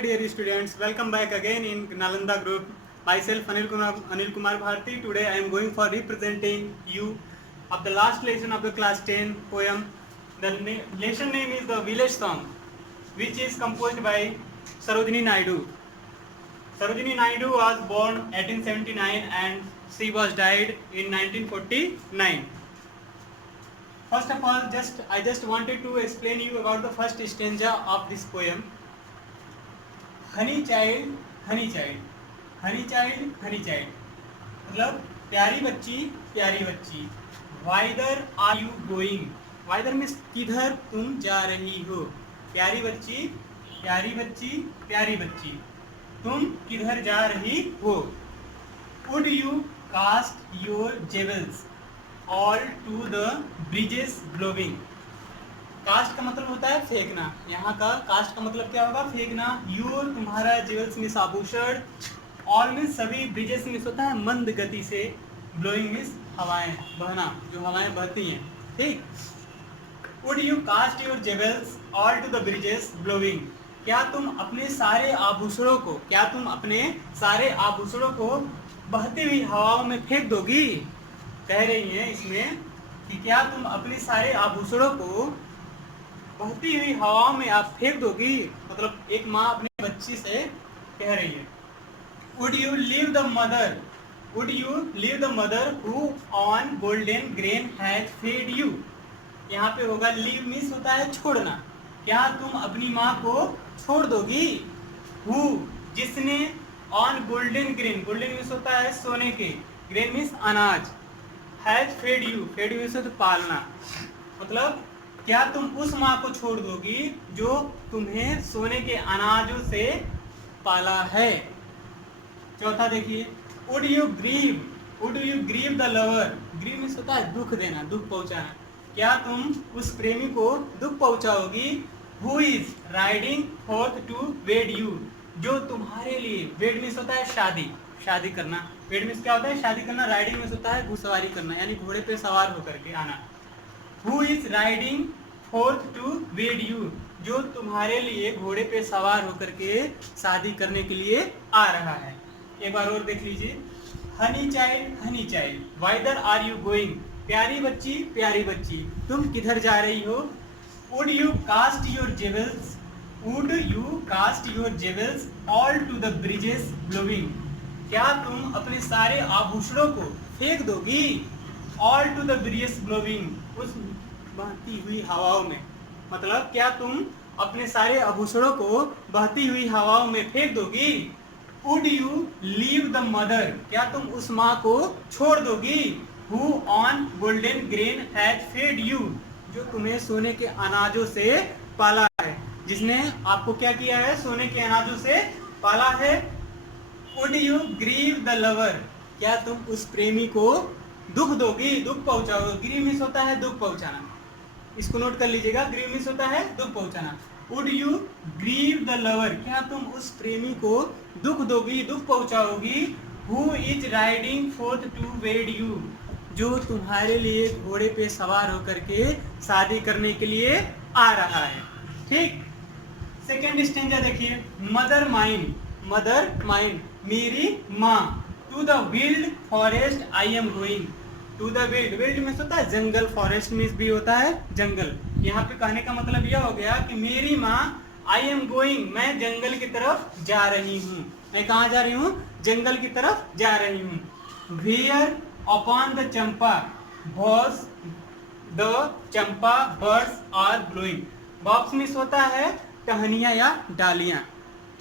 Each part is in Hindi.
Hi dear students, welcome back again in Nalanda group. Myself Anil Kumar Bharti. Today I am going for representing you of the last lesson of the class 10 poem. The lesson name is The Village Song, which is composed by Sarojini Naidu. Sarojini Naidu was born 1879 and she was died in 1949. First of all, I just wanted to explain you about the first stanza of this poem. Honey child honey child honey child honey child मतलब प्यारी बच्ची whither are you going. Whither means किधर तुम जा रही हो. प्यारी बच्ची तुम किधर जा रही हो. Would you cast your jewels all to the breezes blowing. Cast का मतलब होता है फेंकना. यहाँ का कास्ट का मतलब क्या होगा? फेंकना. योर तुम्हारा, जेवल्स मीन्स आभूषण, ऑल मीन्स सभी, ब्रिजेस मीन्स होता है मंद गति से, ब्लोइंग मीन्स हवाएं बहना, जो हवाएं बहती हैं. ठीक. Would you cast your jewels all to the breezes blowing. क्या तुम अपने सारे आभूषणों को बहती हुई हवाओं में फेंक दोगी. कह रही हैं इसमें कि क्या तुम अपने सारे आभूषणों को बहती हुई हवाओं में आप फेंक दोगी. मतलब एक माँ अपनी बच्ची से कह रही है. Would you leave the mother who on golden grain has fed you. यहाँ पे होगा leave मीन्स होता है छोड़ना. क्या तुम अपनी माँ को छोड़ दोगी. Who जिसने on golden grain मीन्स होता है सोने के, grain मीन्स अनाज, has fed you मीन्स होता है पालना. मतलब क्या तुम उस माँ को छोड़ दोगी जो तुम्हें सोने के अनाजों से पाला है. चौथा देखिए. Would you grieve the lover. Grieve means होता है दुख देना, दुख पहुंचाना. क्या तुम उस प्रेमी को दुख पहुंचाओगी. Who is riding forth to wed you. जो तुम्हारे लिए, वेड मीन्स होता है शादी करना. वेड मीन्स क्या होता है? शादी करना. राइडिंग मीन्स होता है घुड़सवारी करना, यानी घोड़े पे सवार होकर के आना. Who is riding forth to wed you. जो तुम्हारे लिए घोड़े पे सवार होकर के शादी करने के लिए आ रहा है. एक बार और देख लीजिए. Honey child whither are you going. प्यारी बच्ची तुम किधर जा रही हो. Would you cast your jewels all to the bridges blowing. क्या तुम अपने सारे आभूषणों को फेंक दोगी. All to the bridges blowing उस बहती हुई हवाओं में. मतलब क्या तुम अपने सारे आभूषणों को बहती हुई हवाओं में फेंक दोगी. Would you leave the mother. क्या तुम उस माँ को छोड़ दोगी. Who on golden grain has fed you. जो तुम्हें सोने के अनाजों से पाला है, जिसने आपको क्या किया है? सोने के अनाजों से पाला है. Would you grieve the lover. क्या तुम उस प्रेमी को दुख दोगी, दुख पहुंचाओगे. ग्रीव मीन्स होता है दुख पहुंचाना. इसको नोट कर लीजिएगा. ग्रीव मीन्स होता है दुख पहुंचाना. Would you grieve the lover. क्या तुम उस प्रेमी को दुख दोगी, दुख पहुंचाओगी. Who is riding forth to wed you. जो तुम्हारे लिए घोड़े पे सवार होकर के शादी करने के लिए आ रहा है. ठीक. सेकेंड स्टेंजा देखिए. मदर माइंड मेरी माँ. To the wild forest I am going. To the wild means होता है जंगल, फॉरेस्ट मीन्स भी होता है जंगल. यहाँ पे कहने का मतलब यह हो गया कि मेरी माँ, आई एम गोइंग, मैं जंगल की तरफ जा रही हूँ. मैं कहाँ जा रही हूँ? जंगल की तरफ जा रही हूँ. Where upon the champa boughs the champa birds are blowing. Box means होता है टहनियाँ या डालियाँ.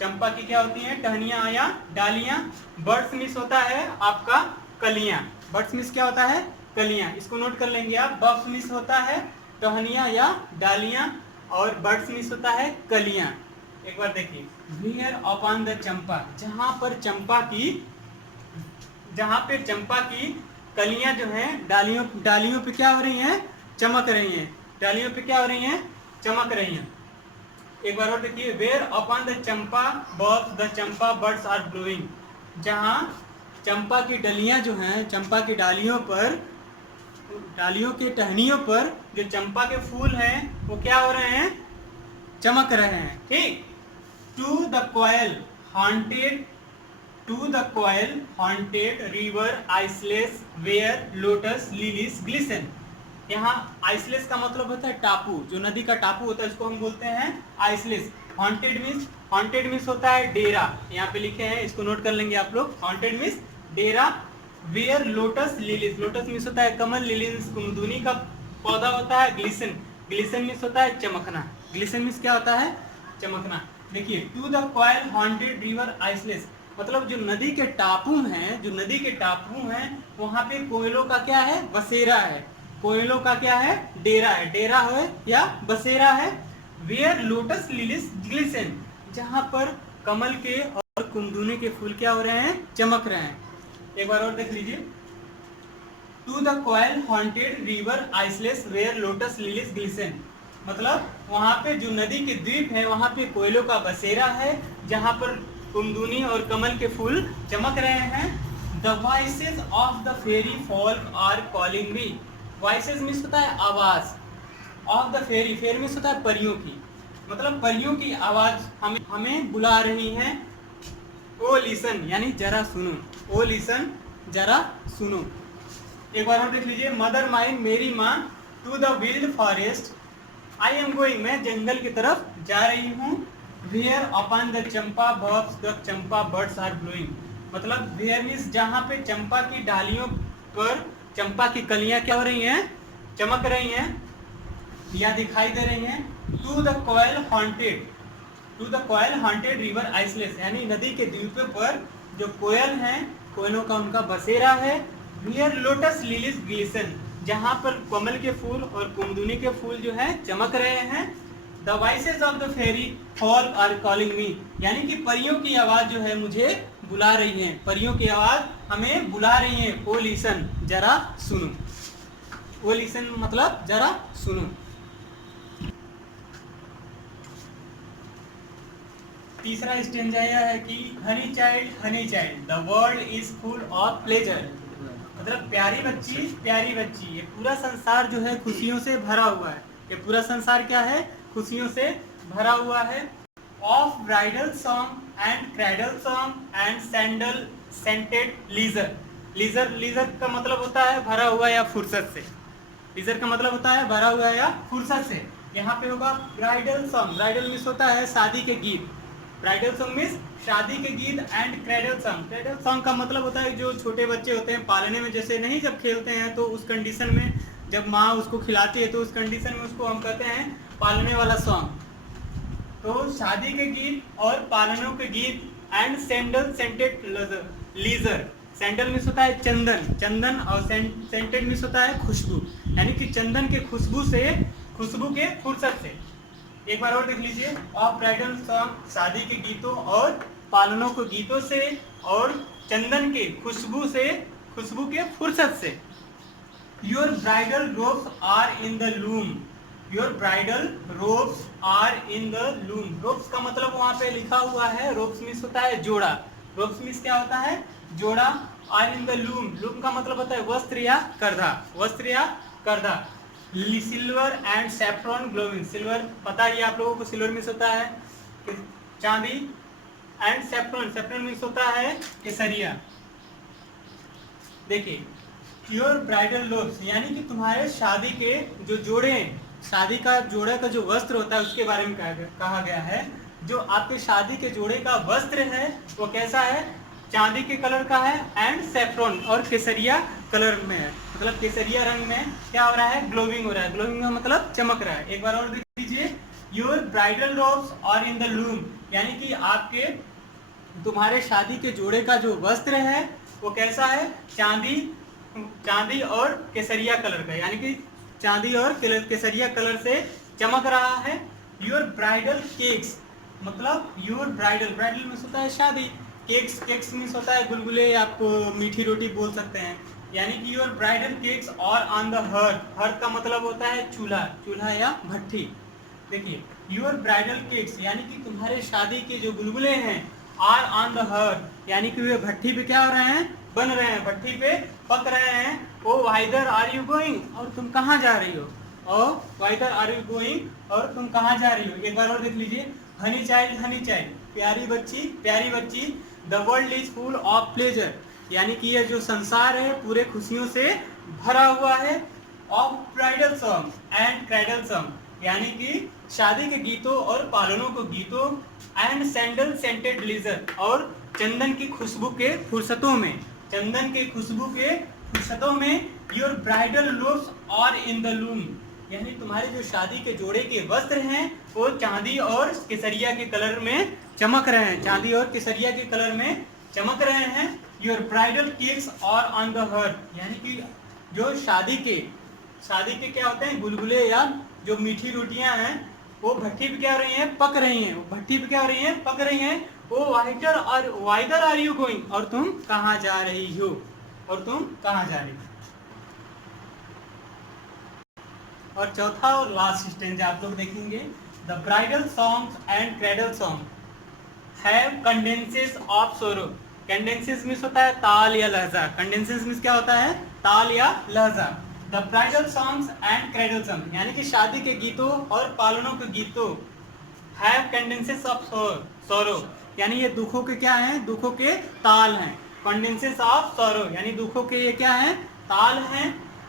चंपा की क्या होती हैं? टहनियाँ या डालियाँ. बर्ड्स मीन्स होता है आपका कलियाँ. बर्ड्स मीन्स क्या होता है? कलियाँ. इसको नोट कर लेंगे आप. बॉक्स मीन्स होता है टहनियाँ या डालियाँ और बर्ड्स मीन्स होता है कलियाँ. एक बार देखिए. Where upon the champa. जहाँ पे चंपा की कलियां जो हैं डालियों पे क्या हो रही हैं? चमक रही हैं. डालियों पे क्या हो रही हैं? चमक रही हैं. एक बार और देखिए. Where upon the champa boughs the champa birds are blowing. जहाँ चंपा की डलियां जो हैं, चंपा की डालियों के टहनियों पर जो चंपा के फूल हैं वो क्या हो रहे हैं? चमक रहे हैं. ठीक. To the koel haunted, to the koel haunted river isles where lotus lilies glisten. यहाँ आइसलेस का मतलब होता है टापू, जो नदी का टापू होता है उसको हम बोलते हैं आइसलेस। हॉन्टेड मीन्स होता है डेरा, यहाँ पे लिखे हैं, इसको नोट कर लेंगे आप लोग। हॉन्टेड मीन्स डेरा। Where lotus lilies, lotus means होता है कमल, लिलीज कुमुदनी का पौधा होता है। ग्लिसन, ग्लिसन मीन्स होता है चमकना। ग्लिसन मीन्स क्या होता है? चमकना। देखिए to the koel haunted river isles, मतलब जो नदी के टापू हैं, जो नदी के टापू हैं वहां पे कोयलों का क्या है? बसेरा है। कोयलों का क्या है? डेरा है। डेरा है या बसेरा है। वेयर लोटस लिलीज ग्लिसन, जहां पर कमल के और कुमुदनी के फूल क्या हो रहे हैं? चमक रहे हैं। एक बार और देख लीजिए। To the koel haunted river isles where lotus lilies glisten, मतलब वहां पे जो नदी के द्वीप है वहां पे कोयलों का बसेरा है, जहां पर कुमुदनी और कमल के फूल चमक रहे हैं। The voices of the fairy folk are calling me, voices means होता है आवाज, of the fairy, fairy means होता है परियों की, मतलब परियों की आवाज हमें बुला रही हैं। ओ लिसन यानी जरा सुनो, ओ लिसन जरा सुनो। एक बार और देख लीजिए। मदर माइन, मेरी माँ, to the wild forest I am going, मैं जंगल की तरफ जा रही हूँ। Where upon the champa birds the champa birds are blowing, मतलब वेयर मीन्स जहाँ पे चंपा की डालियों पर चंपा की कलियां क्या हो रही हैं? चमक रही हैं या दिखाई दे रही हैं। To the koel haunted, to the koel haunted river isles, यानी नदी के द्वीपों पर जो कोयल हैं, कोयलों का उनका बसेरा है। वेयर लोटस लिलीज ग्लिसन, जहाँ पर कमल के फूल और कुमुदनी के फूल जो है चमक रहे हैं। The voices of the fairy folk are calling me, यानी कि परियों की आवाज जो है मुझे बुला रही है, परियों की आवाज हमें बुला रही है। ओ लिसन जरा सुनो, ओ लिसन मतलब जरा सुनो। तीसरा स्टेंजा यह है कि honey child the world is full of pleasure, मतलब प्यारी बच्ची, ये पूरा संसार जो है खुशियों से भरा हुआ है। ये पूरा संसार क्या है? खुशियों से भरा हुआ है। Of bridal song and cradle song and sandal scented leisure, leisure का मतलब होता है भरा हुआ या फुर्सत से। लीजर का मतलब होता है भरा हुआ या फुर्सत से। यहाँ पे होगा ब्राइडल सॉन्ग, ब्राइडल मीन्स होता है शादी के गीत, ब्राइडल सॉन्ग मीन्स शादी के गीत। एंड क्रेडल सॉन्ग का मतलब होता है जो छोटे बच्चे होते हैं पालने में, जैसे नहीं जब खेलते हैं तो उस कंडीशन में जब माँ उसको खिलाती है तो उस कंडीशन में उसको हम कहते हैं पालने वाला सॉन्ग। तो शादी के गीत और पालनों के गीत। And sandal scented leisure, sandal means होता है चंदन और सेंटेड मिस होता है खुशबू, यानी कि चंदन के खुशबू से, खुशबू के फुर्सत से। एक बार और देख लीजिए। ऑफ ब्राइडल सॉन्ग, शादी के गीतों और पालनों के गीतों से और चंदन के खुशबू से, खुशबू के फुर्सत से। Your bridal robes are in the loom, your bridal robes are in the loom. Robes का मतलब वहां पे लिखा हुआ है, रोब्स मीन्स होता है जोड़ा, रोब्स मीन्स क्या होता है? जोड़ा। Are in the loom, loom का मतलब होता है वस्त्र या करधा, वस्त्र या करधा। Silver and saffron glowing, silver पता ही आप लोगों को, सिल्वर मीन्स होता है चांदी, एंड सैफ्रॉन, सैफ्रॉन मीन्स होता है केसरिया। देखिए योर ब्राइडल रोब्स, यानी कि तुम्हारे शादी के जो जोड़े, शादी का जोड़े का जो वस्त्र होता है उसके बारे में कहा गया है। जो आपके शादी के जोड़े का वस्त्र है वो कैसा है? चांदी के कलर का है एंड सैफ्रॉन और केसरिया कलर में है, मतलब केसरिया रंग में क्या हो रहा है? ग्लोविंग हो रहा है। ग्लोविंग का मतलब चमक रहा है। एक बार और देख लीजिए। Your bridal robes are in the loom, यानी कि आपके तुम्हारे शादी के जोड़े का जो वस्त्र है वो कैसा है? चांदी और केसरिया कलर का, यानी कि चांदी और केसरिया कलर से चमक रहा है। योर ब्राइडल केक्स, मतलब योर ब्राइडल, ब्राइडल में होता है शादी, केक्स, केक्स मीन्स होता है गुलगुले, आप मीठी रोटी बोल सकते हैं। यानी कि योर ब्राइडल केक्स और ऑन द हर्थ, हर्थ का मतलब होता है चूल्हा, चूल्हा या भट्टी। देखिए योर ब्राइडल केक्स, यानी कि तुम्हारे शादी के जो गुलगुले हैं, आर ऑन द हर्थ, यानी कि वे भट्टी पे क्या हो रहे हैं? बन रहे हैं, भट्टी पे पक रहे हैं। ओ वाइदर आर यू गोइंग, और तुम कहाँ जा रही हो? ओ वाइदर आर यू गोइंग, और तुम कहाँ जा रही हो? एक बार और देख लीजिए। हनी चाइल्ड प्यारी बच्ची, the world is full of pleasure, यानी कि यह जो संसार है पूरे खुशियों से भरा हुआ है। Of bridal song and cradle song, यानी कि शादी के गीतों और पालनों को गीतों, एंड सैंडल सेंटेड लीजर, और चंदन की खुशबू के फुर्सतों में, चंदन के खुशबू के फुर्सतों में, your bridal looks are in the loom, यानी तुम्हारे जो शादी के जोड़े के वस्त्र हैं वो चांदी और केसरिया के कलर में चमक रहे हैं, चांदी और केसरिया के कलर में चमक रहे हैं। Your bridal cakes are on the hearth, यानी कि जो शादी के क्या होते हैं, गुलगुले या जो मीठी रोटियां हैं वो भट्टी पे क्या हो रही हैं, पक रही हैं, वो भट्टी पे क्या हो रही हैं, पक रही हैं। वो वाइदर आर यू गोइंग, और तुम कहाँ जा रही हो, और तुम कहाँ जा रही हो। और चौथा और लास्ट स्टेंजा आप लोग देखेंगे, the bridal songs and cradle song have condenses of सोरो। कंडेंसेस मीन्स होता है ताल या लहजा, कंडेंसेस मीन्स क्या होता है, ताल या लहजा। The bridal songs and cradle song, यानी कि शादी के गीतों और पालनों के गीतों, हैव कंडेंसेस ऑफ सोरो, यानी ये दुखों के क्या हैं, दुखों के ताल हैं। कंडेंसेस ऑफ सोरो यानी दुखों के ये क्या हैं, ताल हैं।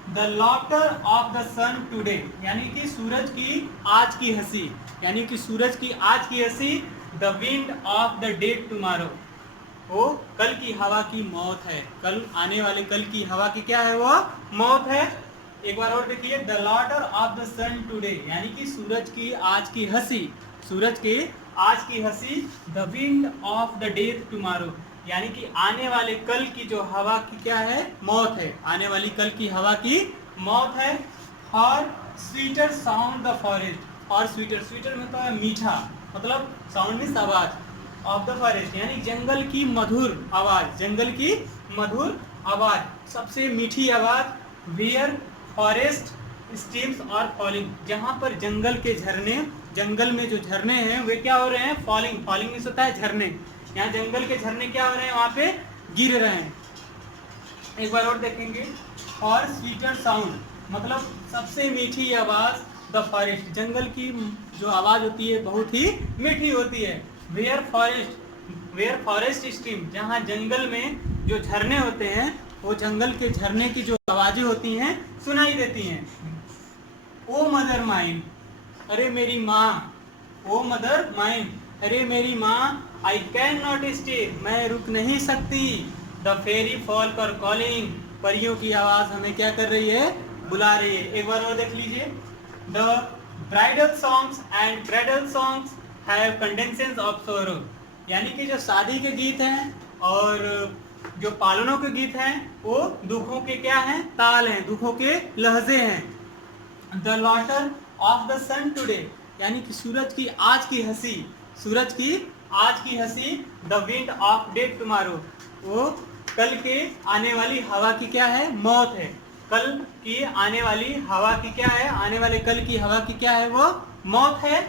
The laughter of the sun today, यानी कि सूरज की आज की हंसी, यानी कि सूरज की आज की हंसी। The wind of the dead tomorrow, वो कल की हवा की मौत है, कल आने वाले कल की हवा की क्या है, वो मौत है। एक बार और देखिए, the laughter of the sun today, यानी कि सूरज की आज की हंसी, सूरज की आज की हंसी। The wind of the dead tomorrow, यानी कि आने वाले कल की जो हवा की क्या है, मौत है, आने वाली कल की हवा की मौत है। और स्वीटर साउंड द फॉरेस्ट, और स्वीटर में तो है मीठा, मतलब साउंड मीन्स आवाज, ऑफ द फॉरेस्ट यानी जंगल की मधुर आवाज, जंगल की मधुर आवाज, सबसे मीठी आवाज। Where forest streams are falling, जहाँ पर जंगल के झरने, जंगल में जो झरने हैं वे क्या हो रहे हैं, फॉलिंग, फॉलिंग मीन्स होता है झरने, यहाँ जंगल के झरने क्या हो रहे हैं, वहाँ पे गिर रहे हैं। एक बार और देखेंगे, और स्वीटर साउंड मतलब सबसे मीठी आवाज, द फॉरेस्ट जंगल की जो आवाज होती है बहुत ही मीठी होती है। वेयर फॉरेस्ट स्ट्रीम, जहाँ जंगल में जो झरने होते हैं वो जंगल के झरने की जो आवाजें होती हैं सुनाई देती हैं। ओ मदर माइन, अरे मेरी माँ, ओ मदर माइन, अरे मेरी माँ, आई कैन नॉट स्टे, मैं रुक नहीं सकती। द फेरी फॉल कर कॉलिंग, परियों की आवाज हमें क्या कर रही है, बुला रही है। एक बार और देख लीजिए, the bridal songs and cradle songs have condenses of सोरो, यानी कि जो शादी के गीत हैं और जो पालनों के गीत हैं वो दुखों के क्या हैं, ताल हैं, दुखों के लहजे हैं। The laughter of the sun today, यानी कि सूरज की आज की हंसी, सूरज की आज की हंसी। The wind of dead tomorrow, वो कल के आने वाली हवा की क्या है, मौत है, कल की आने वाली हवा की क्या है, आने वाले कल की हवा की क्या है, वो मौत है।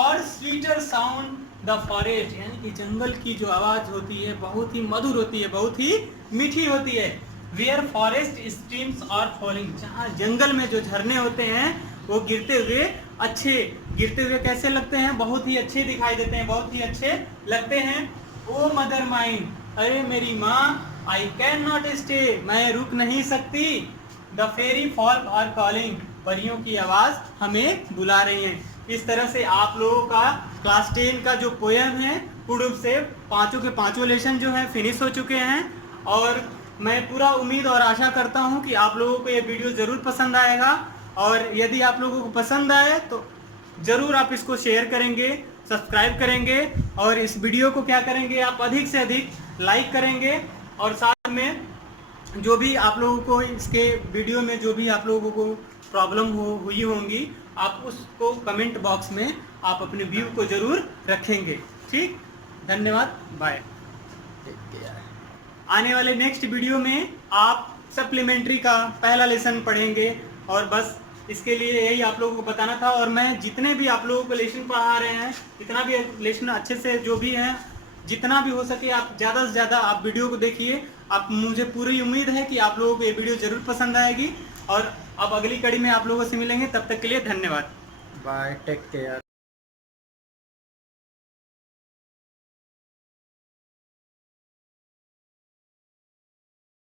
और स्वीटर साउंड द फॉरेस्ट, यानी कि जंगल की जो आवाज होती है बहुत ही मधुर होती है, बहुत ही मीठी होती है। Where forest streams are falling, जहाँ जंगल में जो झरने होते हैं वो गिरते हुए कैसे लगते हैं, बहुत ही अच्छे दिखाई देते हैं, बहुत ही अच्छे लगते हैं। ओ मदर माइन, अरे मेरी माँ, आई कैन नॉट स्टे, मैं रुक नहीं सकती। The fairy folk are calling, परियों की आवाज हमें बुला रही है। इस तरह से आप लोगों का क्लास 10 का जो पोएम है पूर्ण रूप से पांचों के पांचों लेसन जो है फिनिश हो चुके हैं। और मैं पूरा उम्मीद और आशा करता हूं कि आप लोगों को ये वीडियो ज़रूर पसंद आएगा, और यदि आप लोगों को पसंद आए तो ज़रूर आप इसको शेयर करेंगे, सब्सक्राइब करेंगे, और इस वीडियो को क्या करेंगे, आप अधिक से अधिक लाइक करेंगे। और साथ में जो भी आप लोगों को इसके वीडियो में जो भी आप लोगों को प्रॉब्लम हुई होंगी, आप उसको कमेंट बॉक्स में आप अपने व्यू को जरूर रखेंगे। ठीक, धन्यवाद, बाय। आने वाले नेक्स्ट वीडियो में आप सप्लीमेंट्री का पहला लेसन पढ़ेंगे, और बस इसके लिए यही आप लोगों को बताना था। और मैं जितने भी आप लोगों को लेसन पढ़ा रहे हैं, इतना भी लेसन अच्छे से जो भी हैं, जितना भी हो सके आप ज़्यादा से ज़्यादा आप वीडियो को देखिए। आप मुझे पूरी उम्मीद है कि आप लोगों को ये वीडियो ज़रूर पसंद आएगी। और अब अगली कड़ी में आप लोगों से मिलेंगे, तब तक के लिए धन्यवाद, बाय, टेक केयर।